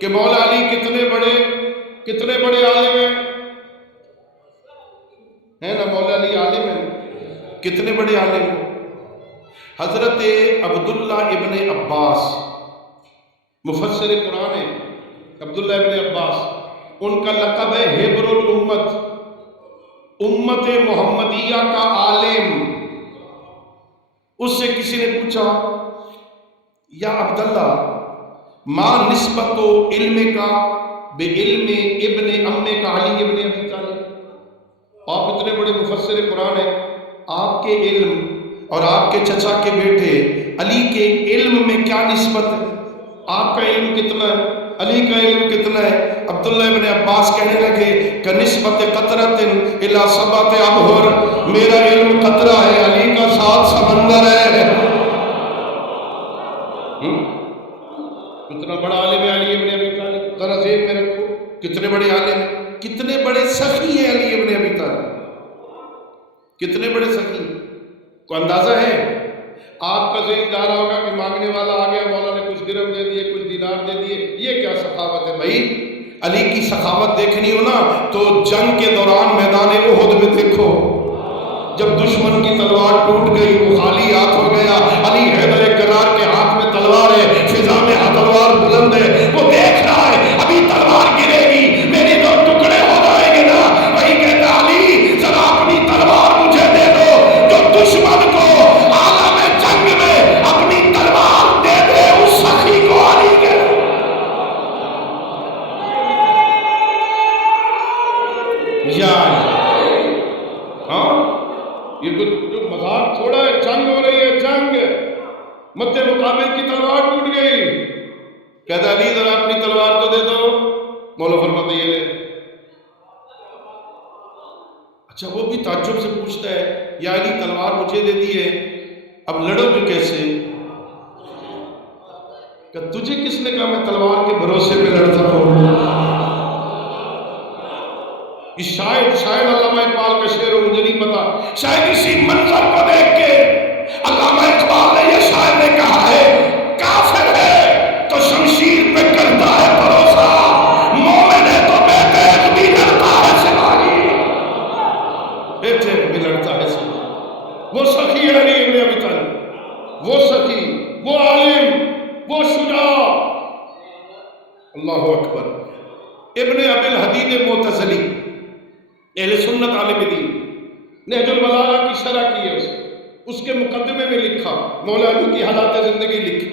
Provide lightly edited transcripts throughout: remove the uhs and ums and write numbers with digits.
کہ مولا علی کتنے بڑے عالم ہیں نا، مولا علی عالم ہیں، کتنے بڑے عالم ہیں۔ حضرت عبداللہ ابن عباس مفسر قرآن ہے، عبداللہ ابن عباس، ان کا لقب ہے حبر الامت، امت محمدیہ کا عالم۔ اس سے کسی نے پوچھا یا عبداللہ ما نسبت علم کا بے علم ابن امے کا علی ابن ابی طالب، آپ اتنے بڑے مفسر قرآن ہیں، آپ کے علم اور آپ کے چچا کے بیٹے علی کے علم میں کیا نسبت ہے؟ آپ کا علم کتنا ہے، علی کا علم کتنا ہے؟ عبداللہ ابن عباس کہنے لگے کہ نسبت قطرۃ الی سبعۃ ابحر، میرا علم قطرہ ہے، علی کا 7 سمندر ہے۔ کتنا بڑا عالم ہے علی ابن ابی طالب، ذرا ذہن میں رکھو، کتنے بڑے عالم ہیں، کتنے بڑے سخی ہیں علی ابن ابی طالب، کتنے بڑے سخی کو اندازہ ہے؟ آپ کا ذہن جا رہا ہوگا کہ مانگنے والا آ گیا، مولا نے کچھ درہم دے دیے، کچھ دینار دے دیے، یہ کیا سخاوت ہے؟ بھائی علی کی سخاوت دیکھنی ہو نا تو جنگ کے دوران میدان احد میں دیکھو، جب دشمن کی تلوار ٹوٹ گئی، وہ خالی ہاتھ ہو گیا، علی حیدر کرار کے ہاتھ میں تلوار ہے، فضا میں تلوار بلند ہے، وہ دیکھ رہا ہے ابھی تلوار گرے گی، میری دو ٹکڑے ہو جائیں گے نا، وہی کہتا علی ذرا اپنی تلوار مجھے دے دو، جو دشمن کو عالم جنگ میں اپنی تلوار دے دے، اس سخی کو علی کے یا ہاں، یہ تو مذاق تھوڑا ہے، جنگ ہو رہی ہے، جنگ، مد مقابل کی تلوار ٹوٹ گئی، کہتا علی ذرا اپنی تلوار تو دے دو، مولا فرماتے یہ لے۔ اچھا وہ بھی تعجب سے پوچھتا ہے یا علی تلوار مجھے دے دی ہے، اب لڑو گے کیسے؟ کہ تجھے کس نے کہا میں تلوار کے بھروسے پہ لڑتا ہوں؟ شاید علامہ اقبال کا شعر ہو، مجھے نہیں پتا، شاید اسی منظر کو دیکھ کے علامہ اقبال نے یا شاعر نے کہا ہے کافر ہے تو شمشیر پہ کرتا ہے بھروسہ، مومن ہے تو بے تیغ بھی لڑتا ہے سپاہی، بے تیغ بھی لڑتا ہے سپاہی۔ وہ سخی ہے علی ابن ابی طالب، وہ سخی، وہ عالم، وہ شجاع، اللہ اکبر۔ ابن ابی الحدید معتزلی، اہل سنت عالم دین، نہج البلاغہ کی شرح کی ہے، اس کے مقدمے میں لکھا، مولا علی کی حالات زندگی لکھی،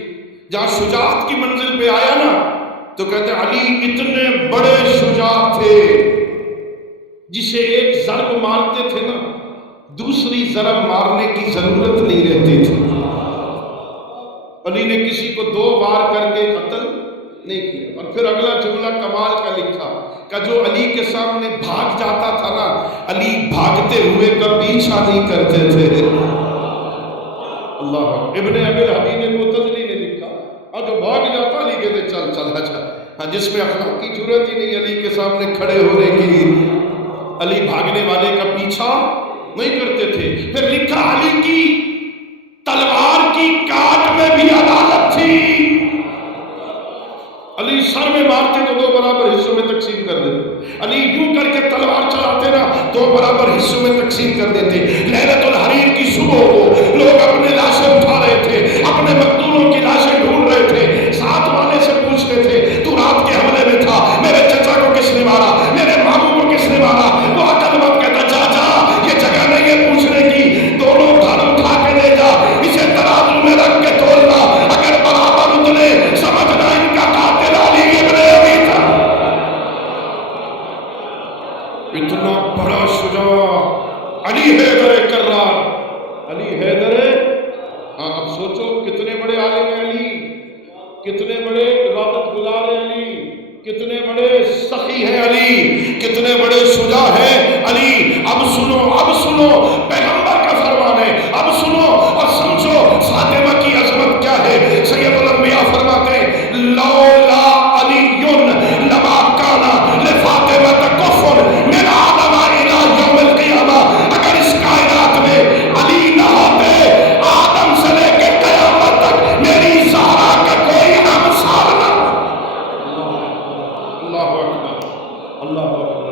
جہاں شجاعت کی منزل پہ آیا نا تو کہتے ہیں علی اتنے بڑے شجاع تھے، جسے ایک ضرب مارتے تھے نا دوسری ضرب مارنے کی ضرورت نہیں رہتی تھی، علی نے کسی کو 2 بار کر کے قتل نہیں کیا۔ اور پھر اگلا جملہ کمال کا لکھا کہ جو علی کے سامنے بھاگ جاتا تھا نا، علی بھاگتے ہوئے کا پیچھا نہیں کرتے تھے۔ اللہ ابن ابی الحدید معتزلی نے لکھا، اور جو بھاگ جاتا علی کہتے چل چل اچھا، ہاں جس میں اخلاق کی ضرورت ہی نہیں علی کے سامنے کھڑے ہونے کی، علی بھاگنے والے کا پیچھا نہیں کرتے تھے۔ پھر لکھا علی کی تلوار کی کاٹ میں بھی عدالت تھی، علی سر میں مارتے تو 2 برابر حصوں میں تقسیم کر دیتے، علی یوں کر کے تلوار چلاتے نا 2 برابر حصوں میں تقسیم کر دیتے۔ لیلۃ الحریر کی صبح کو لوگ اپنے لاشیں اٹھا رہے تھے، اپنے مقتولوں کی لاشیں ڈھونڈ رہے تھے، ساتھ والے سے پوچھتے تھے تو رات کے حملے میں تھا، میرے چچا کو کس نے مارا، میرے ماموں کو کس نے مارا؟ وہ عقل مند کہتا چاچا یہ جگہ نہیں ہے پوچھنے کی، دونوں اٹھا کے لے جا، اسے ترازو میں رکھ کے تولنا، اگر برابر اتنے سمجھنا ان کا قاتل علی ابن ابی طالب۔ اتنا بڑا شجاع علی حیدر کرار، علی حیدر، ہاں اب سوچو کتنے بڑے عالم ہیں علی، کتنے بڑے عبادت گزار ہیں علی، کتنے بڑے سخی ہیں علی، کتنے بڑے شجاع ہیں علی۔ اب سنو پیغمبر کا فرمان ہے، اب سنو اور سمجھو فاطمہ کی عظمت کیا ہے۔ سید الانبیاء فرماتے ہیں لولا علی لما کان لفاطمہ کفر من آدم الی یوم القیامہ، اگر اس کائنات میں علی نہ ہوتے آدم سے لے کے قیامت تک میری زہرا کا کوئی ہمسر نہ۔ اللہ